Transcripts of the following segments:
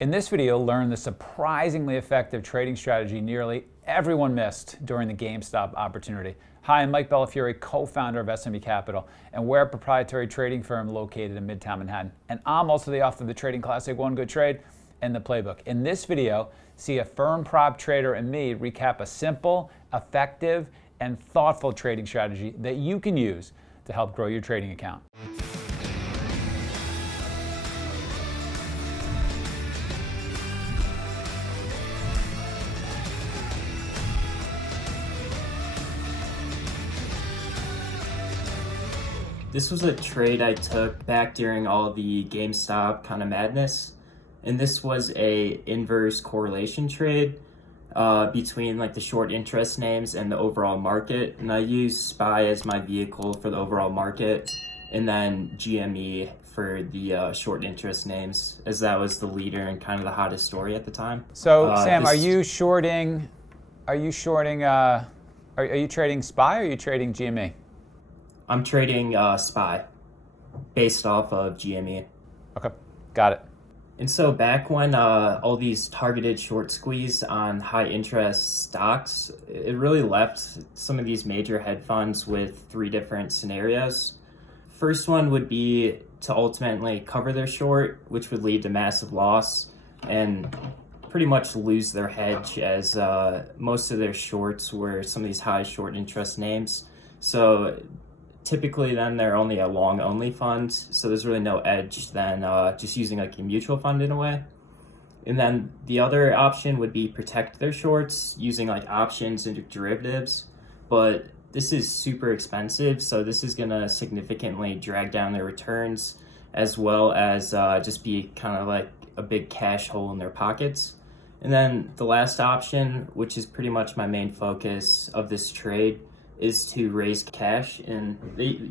In this video, learn the surprisingly effective trading strategy nearly everyone missed during the GameStop opportunity. Hi, I'm Mike Bellafiore, co-founder of SMB Capital, and we're a proprietary trading firm located in Midtown Manhattan. And I'm also the author of the trading classic, One Good Trade, and the playbook. In this video, see a firm prop trader and me recap a simple, effective, and thoughtful trading strategy that you can use to help grow your trading account. This was a trade I took back during all the GameStop kind of madness, and this was a inverse correlation trade between like the short interest names and the overall market. And I used SPY as my vehicle for the overall market, and then GME for the short interest names, as that was the leader and kind of the hottest story at the time. So Sam, are you trading SPY or are you trading GME? I'm trading SPY based off of GME. Okay, got it. And so back when all these targeted short squeeze on high interest stocks, it really left some of these major hedge funds with three different scenarios. First one would be to ultimately cover their short, which would lead to massive loss and pretty much lose their hedge, as most of their shorts were some of these high short interest names. So typically then they're only a long only fund, so there's really no edge than just using like a mutual fund in a way. And then the other option would be protect their shorts using like options and derivatives, but this is super expensive, so this is going to significantly drag down their returns, as well as just be kind of like a big cash hole in their pockets. And then the last option, which is pretty much my main focus of this trade, is to raise cash, and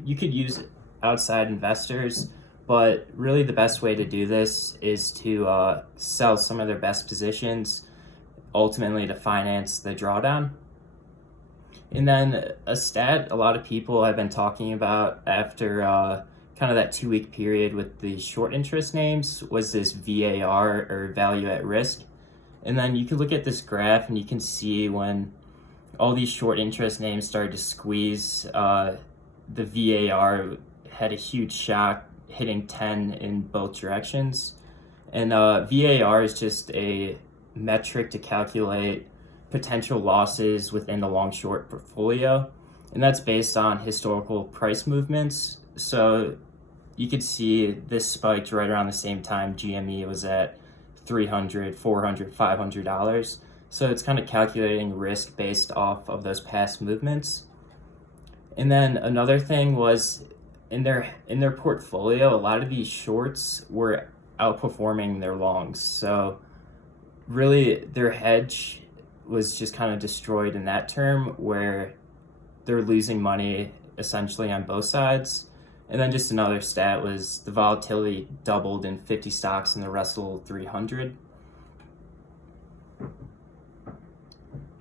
you could use outside investors, but really the best way to do this is to sell some of their best positions, ultimately to finance the drawdown. And then a stat a lot of people have been talking about after kind of that 2-week period with the short interest names was this VAR, or value at risk. And then you can look at this graph and you can see when all these short interest names started to squeeze, the VAR had a huge shock, hitting 10 in both directions. And VAR is just a metric to calculate potential losses within the long short portfolio. And that's based on historical price movements. So you could see this spiked right around the same time GME was at $300, $400, $500. So it's kind of calculating risk based off of those past movements. And then another thing was in their portfolio, a lot of these shorts were outperforming their longs. So really their hedge was just kind of destroyed in that term, where they're losing money essentially on both sides. And then just another stat was the volatility doubled in 50 stocks in the Russell 300.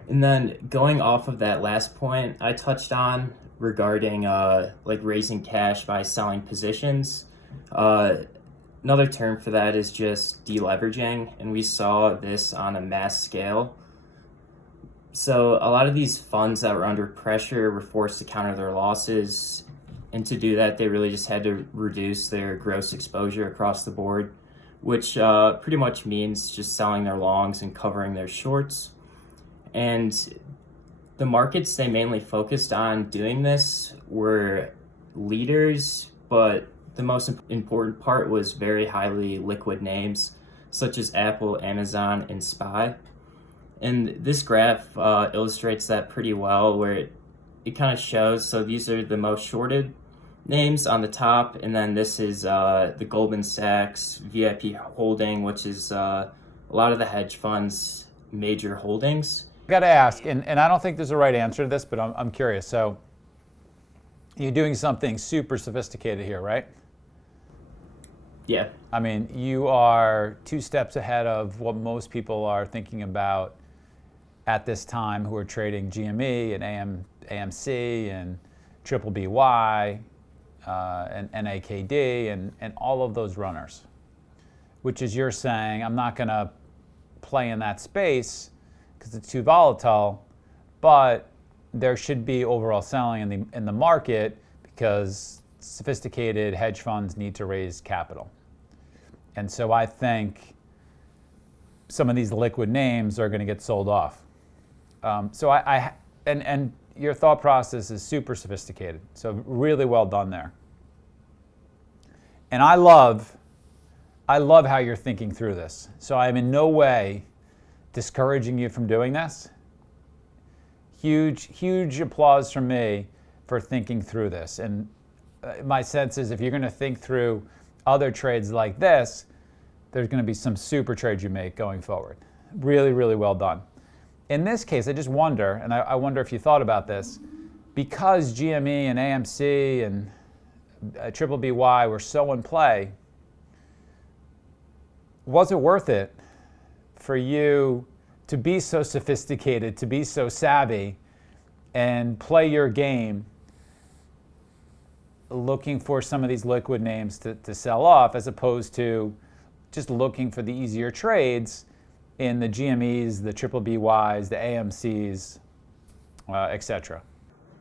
And then going off of that last point I touched on regarding like raising cash by selling positions, another term for that is just deleveraging, and we saw this on a mass scale. So a lot of these funds that were under pressure were forced to counter their losses, and to do that they really just had to reduce their gross exposure across the board, which pretty much means just selling their longs and covering their shorts. And the markets they mainly focused on doing this were leaders, but the most important part was very highly liquid names such as Apple, Amazon, and SPY. And this graph illustrates that pretty well, where it kind of shows, so these are the most shorted names on the top, and then this is the Goldman Sachs VIP holding, which is a lot of the hedge funds' major holdings. I got to ask, and I don't think there's a right answer to this, but I'm curious. So you're doing something super sophisticated here, right? Yeah. I mean, you are 2 steps ahead of what most people are thinking about at this time, who are trading GME and AMC and BBY and NAKD and all of those runners. which is you're saying, I'm not going to play in that space because it's too volatile, but there should be overall selling in the market because sophisticated hedge funds need to raise capital. And so I think some of these liquid names are going to get sold off. And your thought process is super sophisticated. So really well done there. And I love how you're thinking through this. So I'm in no way discouraging you from doing this. Huge applause from me for thinking through this. And my sense is if you're going to think through other trades like this, there's going to be some super trades you make going forward. Really, really well done. In this case, I just wonder, and I wonder if you thought about this, because GME and AMC and BBBY were so in play, was it worth it for you to be so sophisticated, to be so savvy, and play your game looking for some of these liquid names to sell off, as opposed to just looking for the easier trades in the GMEs, the BBBYs, the AMCs, etc.?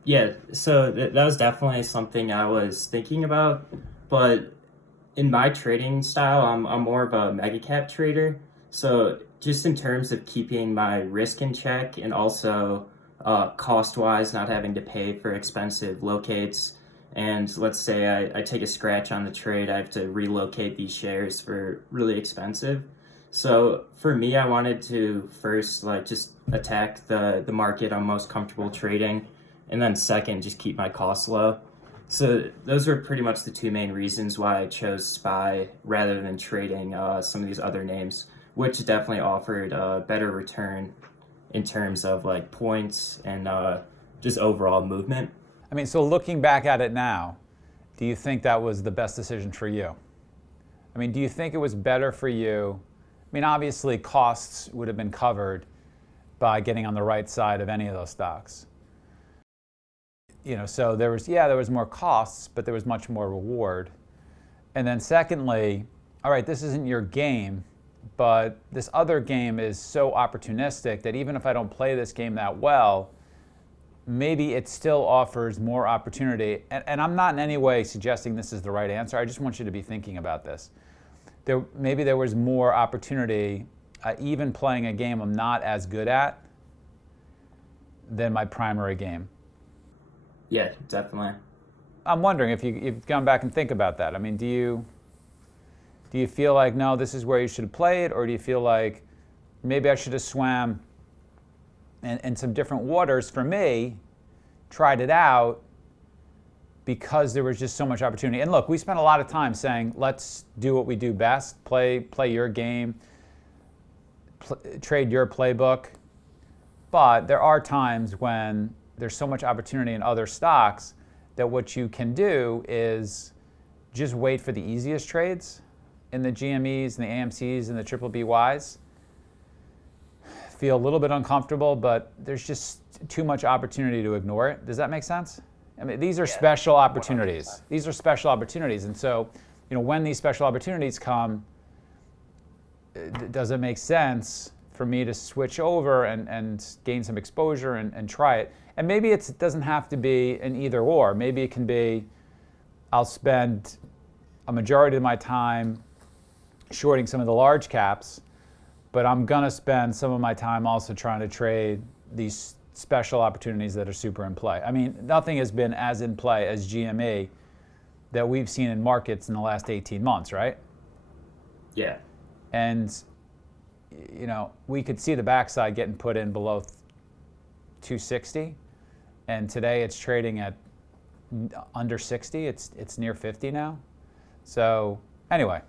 Yeah, so that was definitely something I was thinking about, but in my trading style, I'm more of a mega cap trader. So just in terms of keeping my risk in check and also cost-wise, not having to pay for expensive locates. And let's say I take a scratch on the trade, I have to relocate these shares for really expensive. So for me, I wanted to first just attack the market I'm most comfortable trading, and then second, just keep my costs low. So those are pretty much the two main reasons why I chose SPY rather than trading some of these other names, which definitely offered a better return in terms of points and just overall movement. I mean, so looking back at it now, do you think that was the best decision for you? I mean, do you think it was better for you? I mean, obviously costs would have been covered by getting on the right side of any of those stocks. So there was more costs, but there was much more reward. And then secondly, all right, this isn't your game, but this other game is so opportunistic that even if I don't play this game that well, maybe it still offers more opportunity. And I'm not in any way suggesting this is the right answer. I just want you to be thinking about this. Maybe there was more opportunity, even playing a game I'm not as good at, than my primary game. Yeah, definitely. I'm wondering if you've gone back and think about that. I mean, do you feel like, no, this is where you should have played, or do you feel like maybe I should have swam in some different waters for me, tried it out, because there was just so much opportunity? And look, we spent a lot of time saying, let's do what we do best, play your game, trade your playbook. But there are times when there's so much opportunity in other stocks that what you can do is just wait for the easiest trades in the GMEs and the AMCs and the BBBYs. Feel a little bit uncomfortable, but there's just too much opportunity to ignore it. Does that make sense? I mean, these are special opportunities. 100%. These are special opportunities. And so, when these special opportunities come, does it make sense for me to switch over and gain some exposure and try it? And maybe it doesn't have to be an either or. Maybe it can be, I'll spend a majority of my time shorting some of the large caps, but I'm going to spend some of my time also trying to trade these special opportunities that are super in play. I mean, nothing has been as in play as GME that we've seen in markets in the last 18 months, right? Yeah. And, we could see the backside getting put in below 260. And today it's trading at under 60. It's near 50 now. So anyway,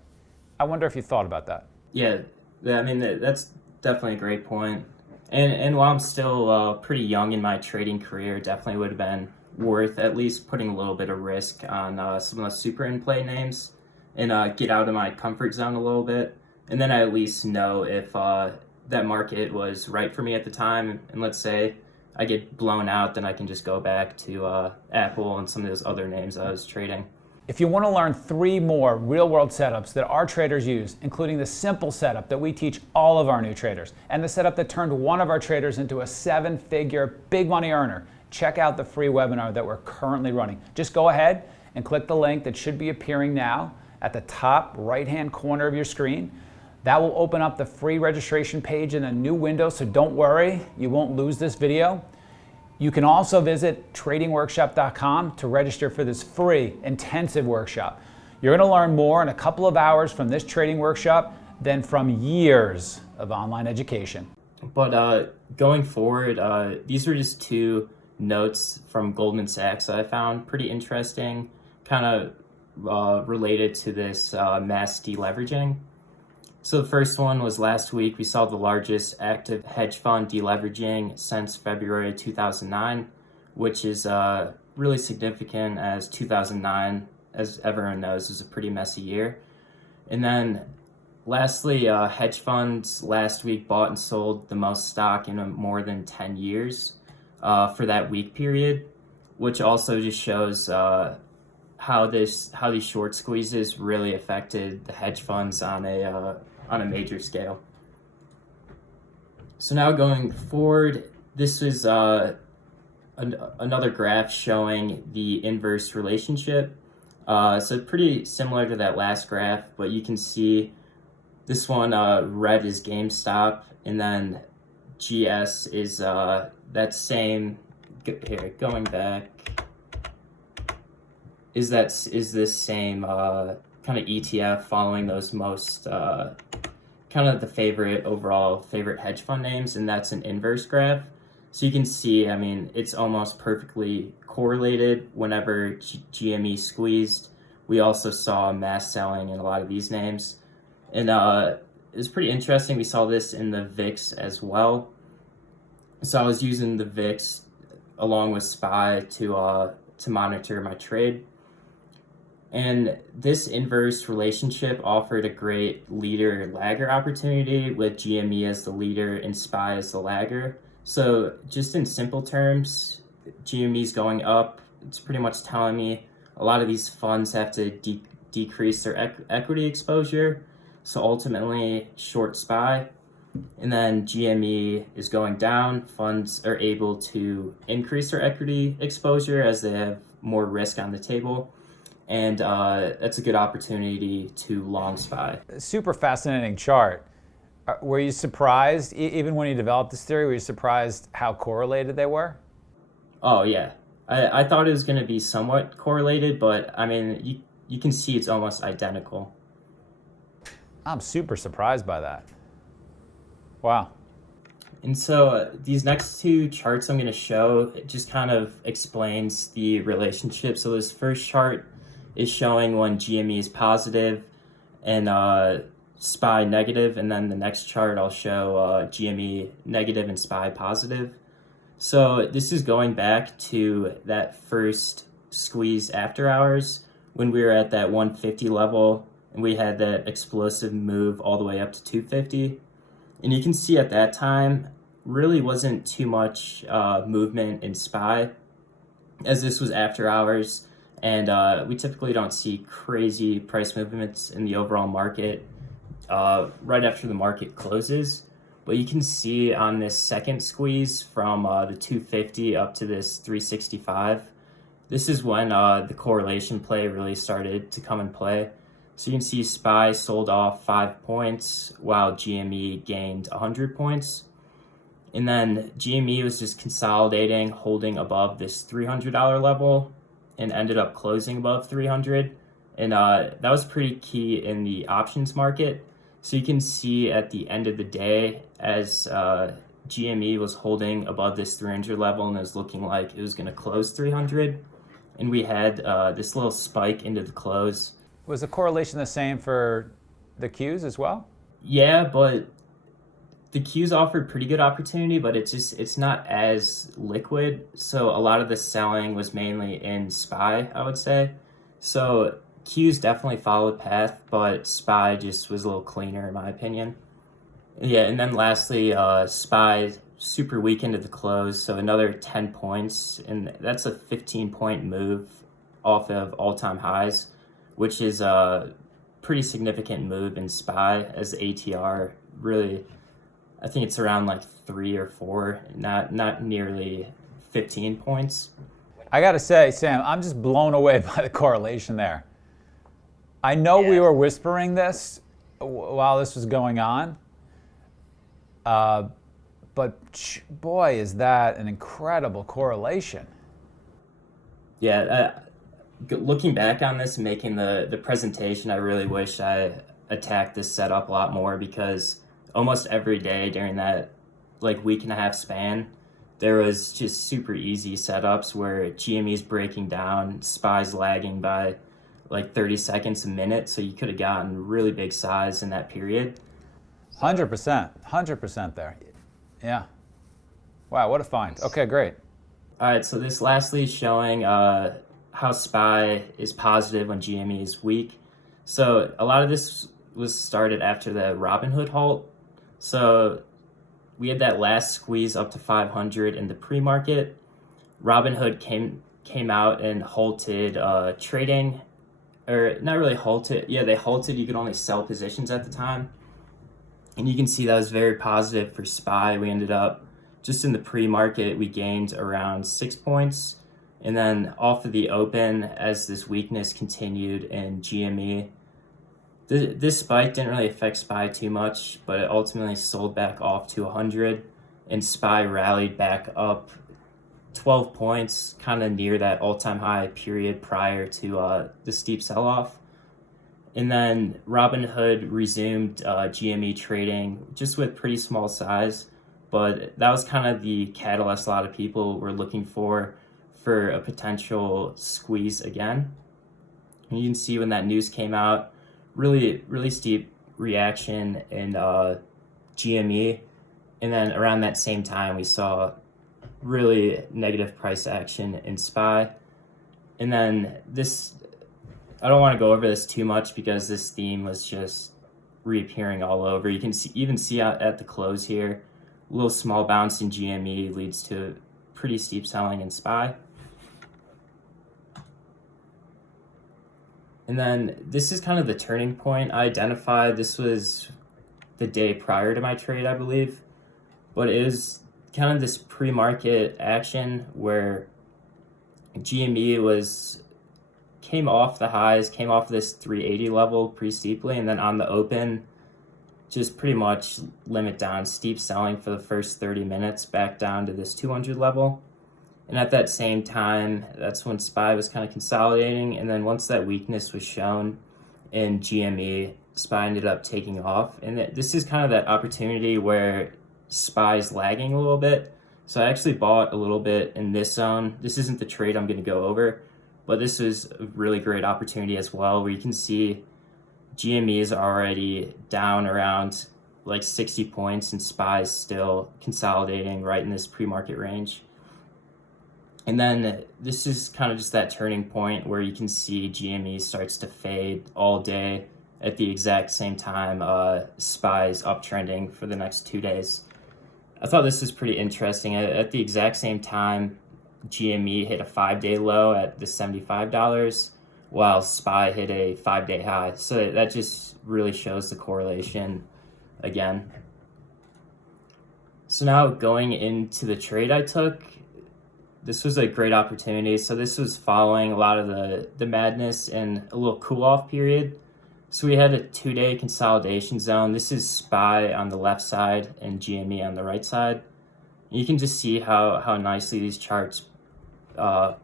I wonder if you thought about that. Yeah, I mean, that's definitely a great point. And while I'm still pretty young in my trading career, definitely would have been worth at least putting a little bit of risk on some of the super in-play names and get out of my comfort zone a little bit. And then I at least know if that market was right for me at the time. And let's say I get blown out, then I can just go back to Apple and some of those other names I was trading. If you want to learn 3 more real-world setups that our traders use, including the simple setup that we teach all of our new traders, and the setup that turned one of our traders into a 7-figure big money earner, check out the free webinar that we're currently running. Just go ahead and click the link that should be appearing now at the top right-hand corner of your screen. That will open up the free registration page in a new window, so don't worry, you won't lose this video. You can also visit tradingworkshop.com to register for this free intensive workshop. You're going to learn more in a couple of hours from this trading workshop than from years of online education. But going forward, these were just 2 notes from Goldman Sachs that I found pretty interesting, kind of related to this mass deleveraging. So the first one was last week. We saw the largest active hedge fund deleveraging since February 2009, which is really significant, as 2009, as everyone knows, is a pretty messy year. And then lastly, hedge funds last week bought and sold the most stock in more than 10 years for that week period, which also just shows how these short squeezes really affected the hedge funds on a major scale. So now going forward, this was another graph showing the inverse relationship. So pretty similar to that last graph, but you can see this one, red is GameStop, and then GS is that same, here, going back, is this same kind of ETF following those most kind of the overall favorite hedge fund names, and that's an inverse graph. So you can see, I mean, it's almost perfectly correlated. Whenever GME squeezed, we also saw mass selling in a lot of these names. And it's pretty interesting. We saw this in the VIX as well. So I was using the VIX along with SPY to monitor my trade. And this inverse relationship offered a great leader-lagger opportunity, with GME as the leader and SPY as the lagger. So just in simple terms, GME is going up. It's pretty much telling me a lot of these funds have to decrease their equity exposure. So ultimately, short SPY. And then GME is going down. Funds are able to increase their equity exposure as they have more risk on the table. And that's a good opportunity to long SPY. Super fascinating chart. Were you surprised, even when you developed this theory, were you surprised how correlated they were? Oh, yeah. I thought it was going to be somewhat correlated, but I mean, you can see it's almost identical. I'm super surprised by that. Wow. And so these next 2 charts I'm going to show, it just kind of explains the relationship. So this first chart is showing when GME is positive and SPY negative, and then the next chart I'll show GME negative and SPY positive. So this is going back to that first squeeze after hours when we were at that 150 level and we had that explosive move all the way up to 250. And you can see at that time really wasn't too much movement in SPY, as this was after hours. And we typically don't see crazy price movements in the overall market right after the market closes. But you can see on this second squeeze from the 250 up to this 365, this is when the correlation play really started to come in play. So you can see SPY sold off 5 points while GME gained 100 points. And then GME was just consolidating, holding above this $300 level, and ended up closing above 300. And that was pretty key in the options market. So you can see at the end of the day, as GME was holding above this 300 level and it was looking like it was going to close 300. And we had this little spike into the close. Was the correlation the same for the Qs as well? Yeah, but the Qs offered pretty good opportunity, but it's not as liquid. So a lot of the selling was mainly in SPY, I would say. So Qs definitely followed path, but SPY just was a little cleaner in my opinion. Yeah, and then lastly, SPY super weak into the close, so another 10 points, and that's a 15-point move off of all-time highs. which is a pretty significant move in SPY, as the ATR really, I think it's around like 3 or 4, not nearly 15 points. I got to say, Sam, I'm just blown away by the correlation there. I know we were whispering this while this was going on, but boy, is that an incredible correlation. Yeah, looking back on this and making the presentation, I really wish I attacked this setup a lot more, because almost every day during that like week and a half span, there was just super easy setups where GME is breaking down, SPY's lagging by like 30 seconds a minute, so you could have gotten really big size in that period. 100% there. Yeah. Wow, what a find. Okay, great. All right, so this lastly is showing how SPY is positive when GME is weak. So a lot of this was started after the Robinhood halt. So we had that last squeeze up to 500 in the pre-market. Robinhood came out and halted trading, or not really halted. Yeah, they halted. You could only sell positions at the time. And you can see that was very positive for SPY. We ended up, just in the pre-market, we gained around 6 points. And then off of the open, as this weakness continued in GME, this spike didn't really affect SPY too much, but it ultimately sold back off to 100, and SPY rallied back up 12 points, kind of near that all-time high period prior to the steep sell-off. And then Robinhood resumed GME trading, just with pretty small size, but that was kind of the catalyst a lot of people were looking for a potential squeeze again. And you can see when that news came out, really steep reaction in GME, and then around that same time we saw really negative price action in SPY. And then this, I don't want to go over this too much because this theme was just reappearing all over. You can even see out at the close here, a little small bounce in GME leads to pretty steep selling in SPY. And then this is kind of the turning point I identified. This was the day prior to my trade, I believe. But it was kind of this pre-market action where GME came off the highs, came off this 380 level pretty steeply, and then on the open, just pretty much limit down, steep selling for the first 30 minutes back down to this 200 level. And at that same time, that's when SPY was kind of consolidating. And then once that weakness was shown in GME, SPY ended up taking off. And this is kind of that opportunity where SPY is lagging a little bit. So I actually bought a little bit in this zone. This isn't the trade I'm going to go over, but this was a really great opportunity as well, where you can see GME is already down around like 60 points and SPY is still consolidating right in this pre-market range. And then this is kind of just that turning point where you can see GME starts to fade all day at the exact same time SPY is uptrending for the next 2 days. I thought this was pretty interesting. At the exact same time, GME hit a 5-day low at the $75, while SPY hit a 5-day high. So that just really shows the correlation again. So now going into the trade I took, this was a great opportunity. So this was following a lot of the madness and a little cool-off period. So we had a 2-day consolidation zone. This is SPY on the left side and GME on the right side. You can just see how nicely these charts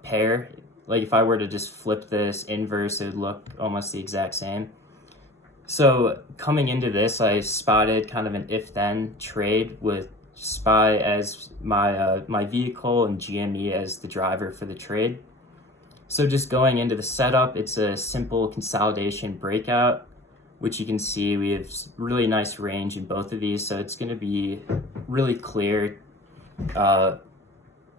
pair. Like if I were to just flip this inverse, it would look almost the exact same. So coming into this, I spotted kind of an if-then trade with SPY as my vehicle and GME as the driver for the trade. So just going into the setup, it's a simple consolidation breakout, which you can see we have really nice range in both of these. So it's going to be really clear to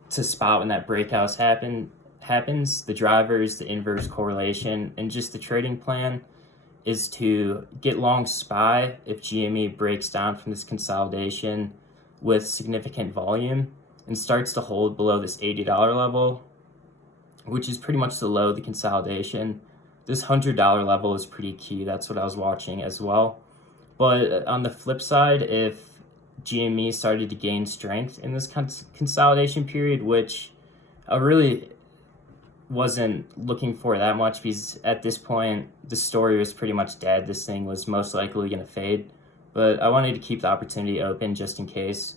spot when that breakout happens. The drivers, the inverse correlation, and just the trading plan is to get long SPY if GME breaks down from this consolidation with significant volume and starts to hold below this $80 level, which is pretty much the low of the consolidation. this $100 level is pretty key. That's what I was watching as well. But on the flip side, if GME started to gain strength in this consolidation period, which I really wasn't looking for that much, because at this point the story was pretty much dead. This thing was most likely going to fade, but I wanted to keep the opportunity open just in case.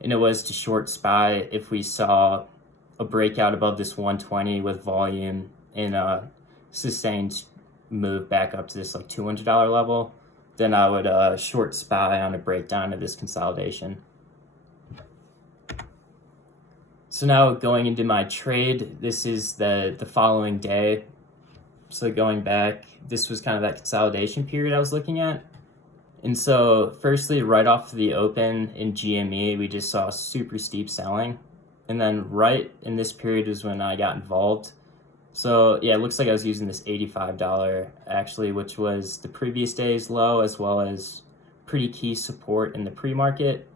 And it was to short SPY if we saw a breakout above this 120 with volume and a sustained move back up to this like $200 level, then I would short SPY on a breakdown of this consolidation. So now going into my trade, this is the following day. So going back, this was kind of that consolidation period I was looking at. And so firstly, right off the open in GME, we just saw super steep selling. And then right in this period is when I got involved. So yeah, it looks like I was using this $85 actually, which was the previous day's low as well as pretty key support in the pre-market.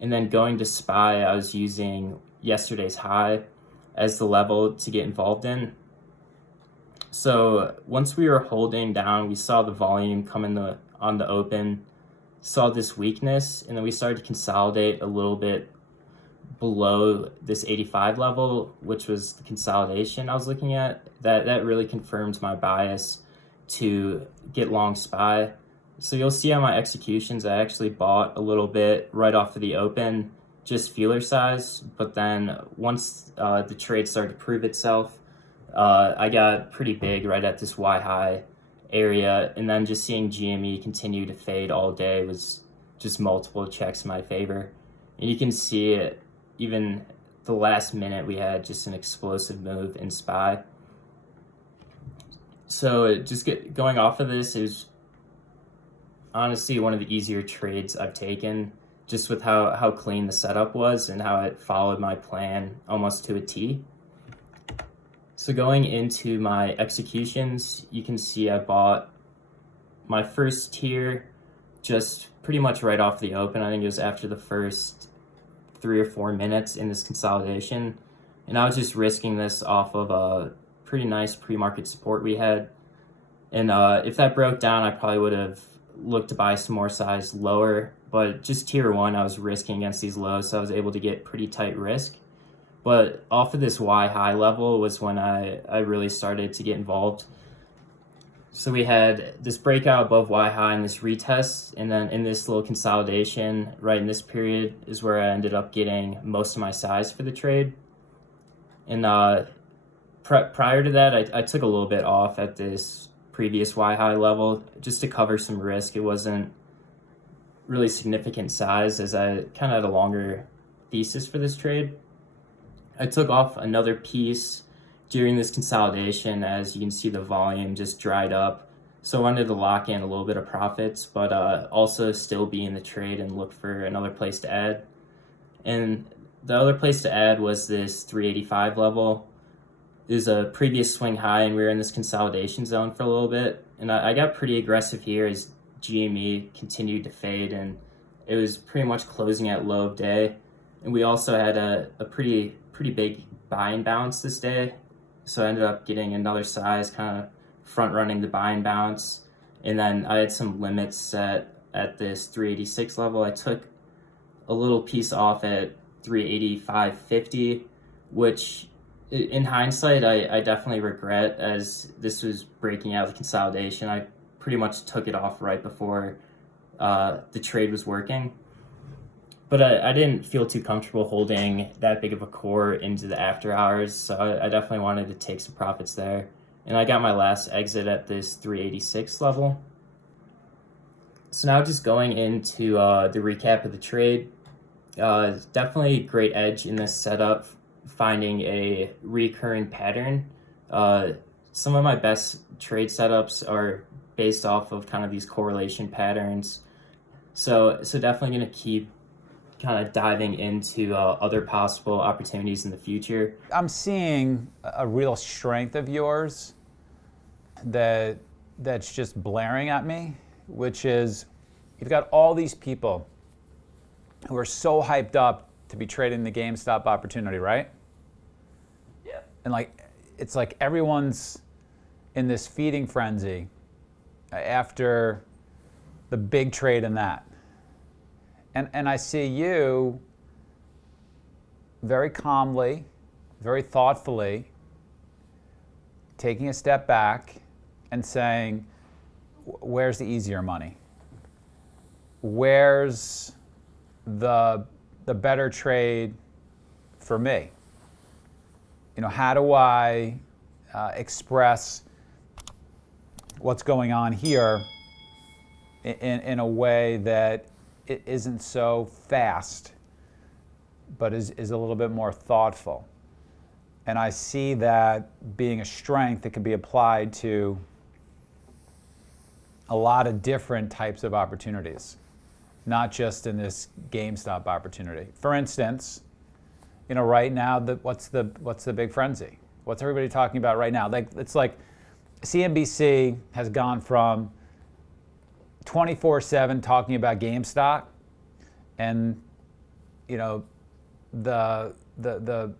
And then going to SPY, I was using yesterday's high as the level to get involved in. So once we were holding down, we saw the volume come in on the open, saw this weakness, and then we started to consolidate a little bit below this 85 level, which was the consolidation I was looking at. That really confirms my bias to get long SPY. So you'll see on my executions, I actually bought a little bit right off of the open, just feeler size. But then once the trade started to prove itself, I got pretty big right at this Y high area. And then just seeing GME continue to fade all day was just multiple checks in my favor. And you can see it. Even the last minute, we had just an explosive move in SPY. So just going off of this is honestly one of the easier trades I've taken, just with how clean the setup was and how it followed my plan almost to a T. So going into my executions, you can see I bought my first tier just pretty much right off the open. I think it was after the first 3 or 4 minutes in this consolidation, and I was just risking this off of a pretty nice pre-market support we had. And if that broke down, I probably would have looked to buy some more size lower, but just tier 1 I was risking against these lows, so I was able to get pretty tight risk. But off of this Y high level was when I really started to get involved. So we had this breakout above Y high and this retest, and then in this little consolidation right in this period is where I ended up getting most of my size for the trade. And prior to that, I took a little bit off at this previous Y high level just to cover some risk. It wasn't really significant size as I kind of had a longer thesis for this trade. I took off another piece during this consolidation. As you can see, the volume just dried up. So I wanted to lock in a little bit of profits, but also still be in the trade and look for another place to add. And the other place to add was this 385 level. It was a previous swing high, and we were in this consolidation zone for a little bit. And I got pretty aggressive here as GME continued to fade, and it was pretty much closing at low of day. And we also had a pretty big buying bounce this day. So I ended up getting another size, kind of front running the buying bounce. And then I had some limits set at this 386 level. I took a little piece off at 385.50, which in hindsight, I definitely regret, as this was breaking out of the consolidation. I pretty much took it off right before the trade was working. But I didn't feel too comfortable holding that big of a core into the after hours, so I definitely wanted to take some profits there. And I got my last exit at this 386 level. So now just going into the recap of the trade. Definitely a great edge in this setup, finding a recurring pattern. Some of my best trade setups are based off of kind of these correlation patterns. So definitely going to keep kind of diving into other possible opportunities in the future. I'm seeing a real strength of yours that's just blaring at me, which is you've got all these people who are so hyped up to be trading the GameStop opportunity, right? Yeah. And it's like everyone's in this feeding frenzy after the big trade in that. And I see you very calmly, very thoughtfully taking a step back and saying, where's the easier money? Where's the better trade for me? How do I express what's going on here in a way that it isn't so fast, but is a little bit more thoughtful? And I see that being a strength that can be applied to a lot of different types of opportunities, not just in this GameStop opportunity. For instance, right now, what's the big frenzy? What's everybody talking about right now? It's like CNBC has gone from 24/7 talking about GameStop, and the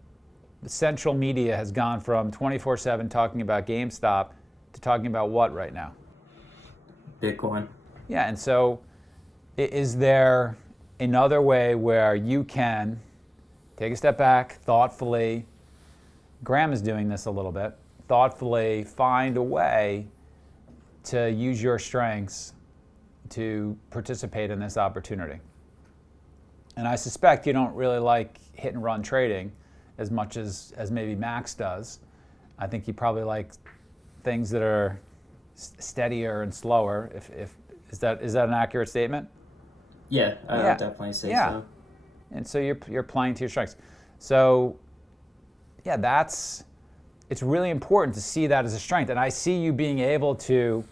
central media has gone from 24/7 talking about GameStop to talking about what right now? Bitcoin. Yeah, and so is there another way where you can take a step back, thoughtfully, Graham is doing this a little bit, thoughtfully find a way to use your strengths to participate in this opportunity? And I suspect you don't really like hit and run trading as much as maybe Max does. I think you probably like things that are steadier and slower. Is that an accurate statement? Yeah, I would definitely say so. And so you're playing to your strengths. So yeah, it's really important to see that as a strength. And I see you being able to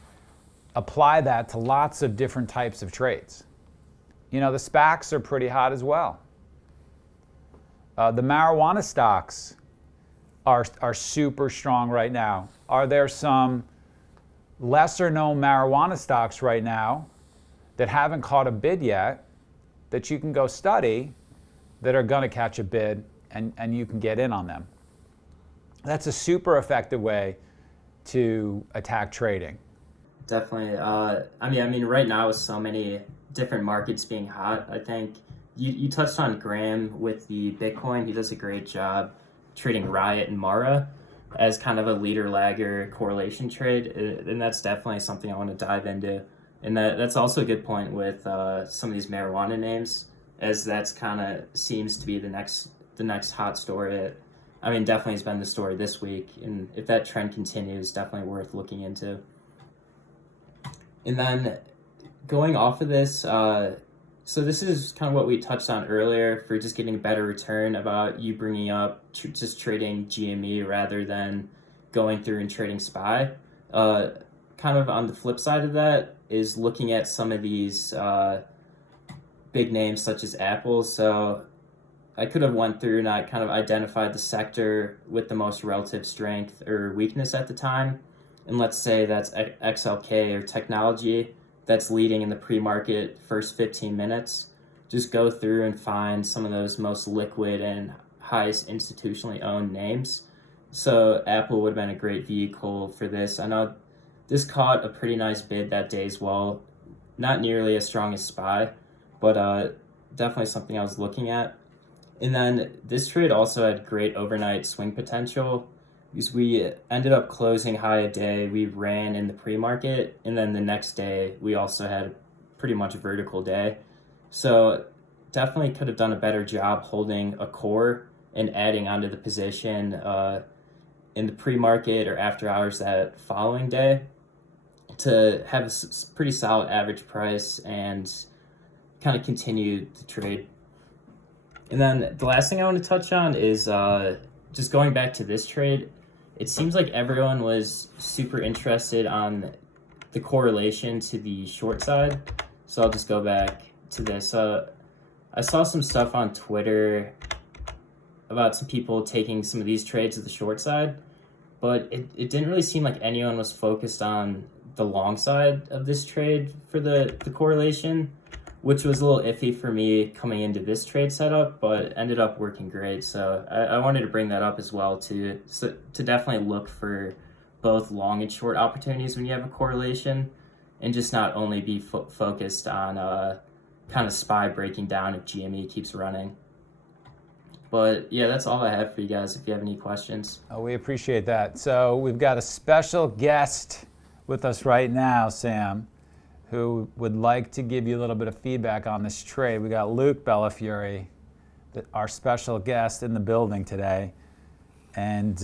apply that to lots of different types of trades. The SPACs are pretty hot as well. The marijuana stocks are super strong right now. Are there some lesser known marijuana stocks right now that haven't caught a bid yet that you can go study that are going to catch a bid and you can get in on them? That's a super effective way to attack trading. Definitely. I mean, right now with so many different markets being hot, I think you touched on Graham with the Bitcoin. He does a great job trading Riot and Mara as kind of a leader-lagger correlation trade, and that's definitely something I want to dive into. And that's also a good point with some of these marijuana names, as that's kind of seems to be the next hot story. I mean, definitely has been the story this week, and if that trend continues, definitely worth looking into. And then going off of this, so this is kind of what we touched on earlier for just getting a better return about you bringing up just trading GME rather than going through and trading SPY. Kind of on the flip side of that is looking at some of these big names such as Apple. So I could have went through and I kind of identified the sector with the most relative strength or weakness at the time. And let's say that's XLK or technology that's leading in the pre-market first 15 minutes. Just go through and find some of those most liquid and highest institutionally owned names. So Apple would have been a great vehicle for this. I know this caught a pretty nice bid that day as well. Not nearly as strong as SPY, but definitely something I was looking at. And then this trade also had great overnight swing potential because we ended up closing high a day. We ran in the pre-market, and then the next day we also had pretty much a vertical day. So definitely could have done a better job holding a core and adding onto the position in the pre-market or after hours that following day to have a pretty solid average price and kind of continue to trade. And then the last thing I want to touch on is just going back to this trade. It seems like everyone was super interested on the correlation to the short side. So I'll just go back to this. I saw some stuff on Twitter about some people taking some of these trades to the short side, but it didn't really seem like anyone was focused on the long side of this trade for the correlation, which was a little iffy for me coming into this trade setup, but ended up working great. So I wanted to bring that up as well to definitely look for both long and short opportunities when you have a correlation, and just not only be focused on kind of SPY breaking down if GME keeps running. But yeah, that's all I have for you guys if you have any questions. Oh, we appreciate that. So we've got a special guest with us right now, Sam, who would like to give you a little bit of feedback on this trade. We got Luke Bellafiore, our special guest in the building today. And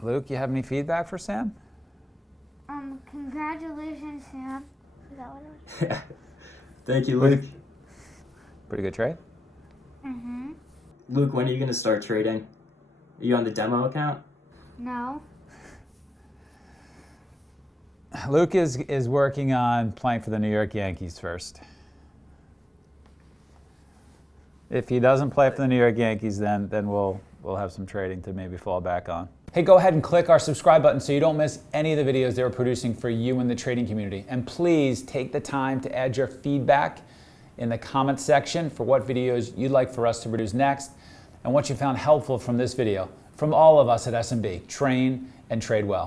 Luke, you have any feedback for Sam? Congratulations, Sam. Is that what it was? Thank you, Luke. Pretty good trade. Mm-hmm. Luke, when are you going to start trading? Are you on the demo account? No. Luke is working on playing for the New York Yankees first. If he doesn't play for the New York Yankees, then we'll have some trading to maybe fall back on. Hey, go ahead and click our subscribe button so you don't miss any of the videos that we're producing for you in the trading community. And please take the time to add your feedback in the comments section for what videos you'd like for us to produce next and what you found helpful from this video. From all of us at SMB, train and trade well.